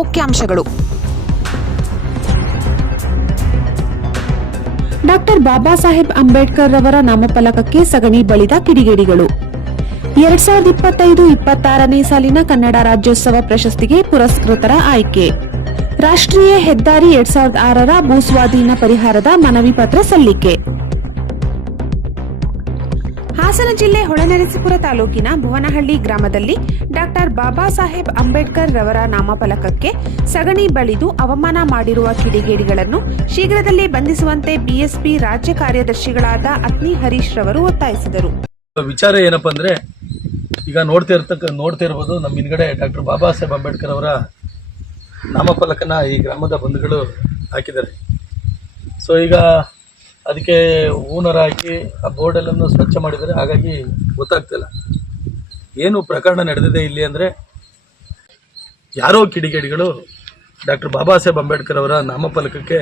ಮುಖ್ಯಾಂಶಗಳು. ಡಾಕ್ಟರ್ ಬಾಬಾ ಸಾಹೇಬ್ ಅಂಬೇಡ್ಕರ್ ರವರ ನಾಮಫಲಕಕ್ಕೆ ಸಗಣಿ ಬಳಿದ ಕಿಡಿಗೇಡಿಗಳು. 2025-26ನೇ ಸಾಲಿನ ಕನ್ನಡ ರಾಜ್ಯೋತ್ಸವ ಪ್ರಶಸ್ತಿಗೆ ಪುರಸ್ಕೃತರ ಆಯ್ಕೆ. ರಾಷ್ಟ್ರೀಯ ಹೆದ್ದಾರಿ 2006ರ ಭೂಸ್ವಾಧೀನ ಪರಿಹಾರದ ಮನವಿ ಪತ್ರ ಸಲ್ಲಿಕೆ. ಹಾಸನ ಜಿಲ್ಲೆ ಹೊಳೆನರಸೀಪುರ ತಾಲೂಕಿನ ಭುವನಹಳ್ಳಿ ಗ್ರಾಮದಲ್ಲಿ ಡಾಕ್ಟರ್ ಬಾಬಾ ಸಾಹೇಬ್ ಅಂಬೇಡ್ಕರ್ ರವರ ನಾಮಫಲಕಕ್ಕೆ ಸಗಣಿ ಬಳಿದು ಅವಮಾನ ಮಾಡಿರುವ ಕಿಡಿಗೇಡಿಗಳನ್ನು ಶೀಘ್ರದಲ್ಲೇ ಬಂಧಿಸುವಂತೆ ಬಿಎಸ್ಪಿ ರಾಜ್ಯ ಕಾರ್ಯದರ್ಶಿಗಳಾದ ಅತ್ನಿ ಹರೀಶ್ ರವರು ಒತ್ತಾಯಿಸಿದರು. ವಿಚಾರ ಏನಪ್ಪಾ ಅಂದ್ರೆ, ಈಗ ನೋಡ್ತಾ ಇರಬಹುದು ನಮ್ಮ ಹಿಂದ್ಗಡೆ ಡಾಕ್ಟರ್ ಬಾಬಾ ಸಾಹೇಬ್ ಅಂಬೇಡ್ಕರ್ ಅವರ ನಾಮಫಲಕನ ಈ ಗ್ರಾಮದ ಬಂಧುಗಳು ಹಾಕಿದ್ದಾರೆ. ಸೊ ಈಗ ಅದಕ್ಕೆ ಹೂನರ ಹಾಕಿ ಆ ಬೋರ್ಡೆಲ್ಲನ್ನು ಸ್ವಚ್ಛ ಮಾಡಿದ್ದಾರೆ. ಹಾಗಾಗಿ ಗೊತ್ತಾಗ್ತಿಲ್ಲ ಏನು ಪ್ರಕರಣ ನಡೆದಿದೆ ಇಲ್ಲಿ ಅಂದರೆ, ಯಾರೋ ಕಿಡಿಗೇಡಿಗಳು ಡಾಕ್ಟರ್ ಬಾಬಾ ಸಾಹೇಬ್ ಅಂಬೇಡ್ಕರ್ ಅವರ ನಾಮಫಲಕಕ್ಕೆ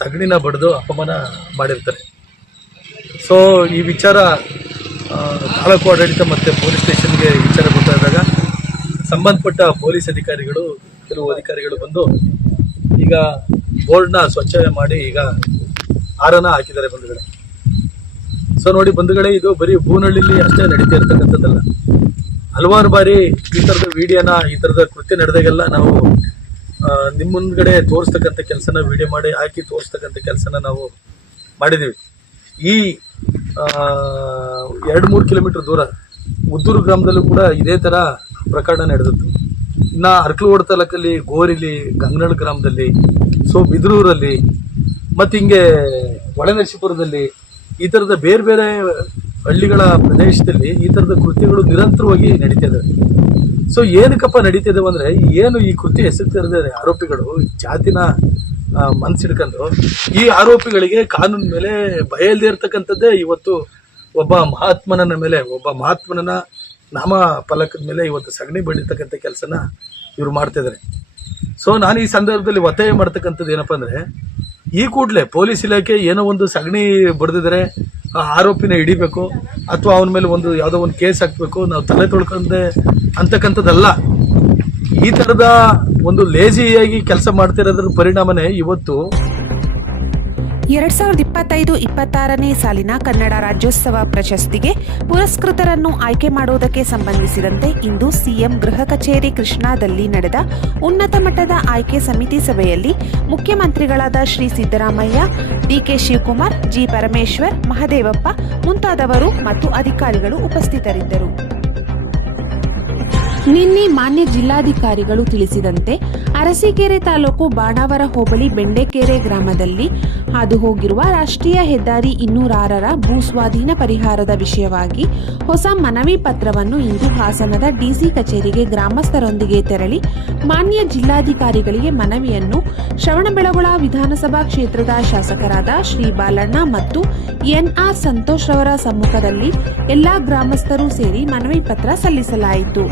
ಸಗಣಿನ ಬಡಿದು ಅಪಮಾನ ಮಾಡಿರ್ತಾರೆ. ಸೊ ಈ ವಿಚಾರ ತಾಲೂಕು ಆಡಳಿತ ಮತ್ತು ಪೊಲೀಸ್ ಸ್ಟೇಷನ್ಗೆ ವಿಚಾರ ಗೊತ್ತಾದಾಗ ಸಂಬಂಧಪಟ್ಟ ಪೊಲೀಸ್ ಅಧಿಕಾರಿಗಳು, ಕೆಲವು ಅಧಿಕಾರಿಗಳು ಬಂದು ಈಗ ಬೋರ್ಡ್ನ ಸ್ವಚ್ಛ ಮಾಡಿ ಈಗ ಹಾರನ ಹಾಕಿದ್ದಾರೆ ಬಂಧುಗಳೇ. ಸೊ ನೋಡಿ ಬಂಧುಗಳೇ, ಇದು ಬರೀ ಭೂನಹಳ್ಳಿಲಿ ಅಷ್ಟೇ ನಡೀತಾ ಇರ್ತಕ್ಕಂಥದ್ದಲ್ಲ. ಹಲವಾರು ಬಾರಿ ಈ ಥರದ ವಿಡಿಯೋನ, ಈ ಥರದ ಕೃತ್ಯ ನಡೆದಾಗೆಲ್ಲ ನಾವು ನಿಮ್ಮ ಮುಂದ್ಗಡೆ ತೋರಿಸ್ತಕ್ಕಂಥ ಕೆಲಸನ ವಿಡಿಯೋ ಮಾಡಿ ಹಾಕಿ ತೋರಿಸ್ತಕ್ಕಂಥ ಕೆಲಸನ ನಾವು ಮಾಡಿದ್ದೀವಿ. ಈ 2-3 ಕಿಲೋಮೀಟರ್ ದೂರ ಉದ್ದೂರು ಗ್ರಾಮದಲ್ಲೂ ಕೂಡ ಇದೇ ಥರ ಪ್ರಕರಣ ನಡೆದಿತ್ತು. ಇನ್ನು ಅರ್ಕಲಗೋಡು ತಾಲೂಕಲ್ಲಿ ಗೋರಿಲಿ, ಗಂಗನಳ್ಳಿ ಗ್ರಾಮದಲ್ಲಿ, ಸೊ ಬಿದ್ರೂರಲ್ಲಿ ಮತ್ತು ಹಿಂಗೆ ಹೊಳೆನರಸೀಪುರದಲ್ಲಿ ಈ ಥರದ ಬೇರೆ ಬೇರೆ ಹಳ್ಳಿಗಳ ಪ್ರದೇಶದಲ್ಲಿ ಈ ಥರದ ಕೃತ್ಯಗಳು ನಿರಂತರವಾಗಿ ನಡೀತಿದ್ದಾವೆ. ಸೊ ಏನಕ್ಕಪ್ಪ ನಡೀತಿದ್ದಾವೆ ಅಂದರೆ, ಏನು ಈ ಕೃತ್ಯ ಎಸಗ್ತಿದ್ದಾರೆ ಆರೋಪಿಗಳು ಜಾತಿನ ಮನಸ್ಸಿಡ್ಕೊಂಡು ಈ ಆರೋಪಿಗಳಿಗೆ ಕಾನೂನು ಮೇಲೆ ಭಯ ಇಲ್ಲದೆ ಇರ್ತಕ್ಕಂಥದ್ದೇ ಇವತ್ತು ಒಬ್ಬ ಮಹಾತ್ಮನ ನಾಮ ಫಲಕದ ಮೇಲೆ ಇವತ್ತು ಸಗಣಿ ಬಡಿತಕ್ಕಂಥ ಕೆಲಸನ ಇವರು ಮಾಡ್ತಿದ್ದಾರೆ. ಸೊ ನಾನು ಈ ಸಂದರ್ಭದಲ್ಲಿ ಒತ್ತಾಯ ಮಾಡ್ತಕ್ಕಂಥದ್ದು ಏನಪ್ಪ ಅಂದರೆ, ಈ ಕೂಡಲೇ ಪೊಲೀಸ್ ಇಲಾಖೆ ಏನೋ ಒಂದು ಸಗಣಿ ಬಡಿದಿದ್ರೆ ಆ ಆರೋಪಿನ ಹಿಡಿಬೇಕು, ಅಥವಾ ಅವನ ಮೇಲೆ ಯಾವುದೋ ಒಂದು ಕೇಸ್ ಹಾಕಬೇಕು, ನಾವು ತಲೆ ತೊಳ್ಕೊಂಡೆ ಅಂತಕ್ಕಂಥದ್ದಲ್ಲ. ಈ ಥರದ ಒಂದು ಲೇಜಿಯಾಗಿ ಕೆಲಸ ಮಾಡ್ತಿರೋದ್ರ ಪರಿಣಾಮನೇ ಇವತ್ತು 2025-26ನೇ ಸಾಲಿನ ಕನ್ನಡ ರಾಜ್ಯೋತ್ಸವ ಪ್ರಶಸ್ತಿಗೆ ಪುರಸ್ಕೃತರನ್ನು ಆಯ್ಕೆ ಮಾಡುವುದಕ್ಕೆ ಸಂಬಂಧಿಸಿದಂತೆ ಇಂದು ಸಿಎಂ ಗೃಹ ಕಚೇರಿ ಕೃಷ್ಣಾದಲ್ಲಿ ನಡೆದ ಉನ್ನತ ಮಟ್ಟದ ಆಯ್ಕೆ ಸಮಿತಿ ಸಭೆಯಲ್ಲಿ ಮುಖ್ಯಮಂತ್ರಿಗಳಾದ ಶ್ರೀ ಸಿದ್ದರಾಮಯ್ಯ, ಡಿಕೆ ಶಿವಕುಮಾರ್, ಜಿ ಪರಮೇಶ್ವರ್, ಮಹದೇವಪ್ಪ ಮುಂತಾದವರು ಮತ್ತು ಅಧಿಕಾರಿಗಳು ಉಪಸ್ಥಿತರಿದ್ದರು. ನಿನ್ನೆ ಮಾನ್ಯ ಜಿಲ್ಲಾಧಿಕಾರಿಗಳು ತಿಳಿಸಿದಂತೆ ಅರಸೀಕೆರೆ ತಾಲೂಕು ಬಾಣಾವರ ಹೋಬಳಿ ಬೆಂಡೆಕೆರೆ ಗ್ರಾಮದಲ್ಲಿ ಹಾದು ಹೋಗಿರುವ ರಾಷ್ಟ್ರೀಯ ಹೆದ್ದಾರಿ 206ರ ಭೂಸ್ವಾಧೀನ ಪರಿಹಾರದ ವಿಷಯವಾಗಿ ಹೊಸ ಮನವಿ ಪತ್ರವನ್ನು ಇಂದು ಹಾಸನದ ಡಿಸಿ ಕಚೇರಿಗೆ ಗ್ರಾಮಸ್ಥರೊಂದಿಗೆ ತೆರಳಿ ಮಾನ್ಯ ಜಿಲ್ಲಾಧಿಕಾರಿಗಳಿಗೆ ಮನವಿಯನ್ನು ಶ್ರವಣಬೆಳಗೊಳ ವಿಧಾನಸಭಾ ಕ್ಷೇತ್ರದ ಶಾಸಕರಾದ ಶ್ರೀ ಬಾಲಣ್ಣ ಮತ್ತು ಎನ್ಆರ್ ಸಂತೋಷ್ ರವರ ಸಮ್ಮುಖದಲ್ಲಿ ಎಲ್ಲಾ ಗ್ರಾಮಸ್ಥರು ಸೇರಿ ಮನವಿ ಪತ್ರ ಸಲ್ಲಿಸಲಾಯಿತು.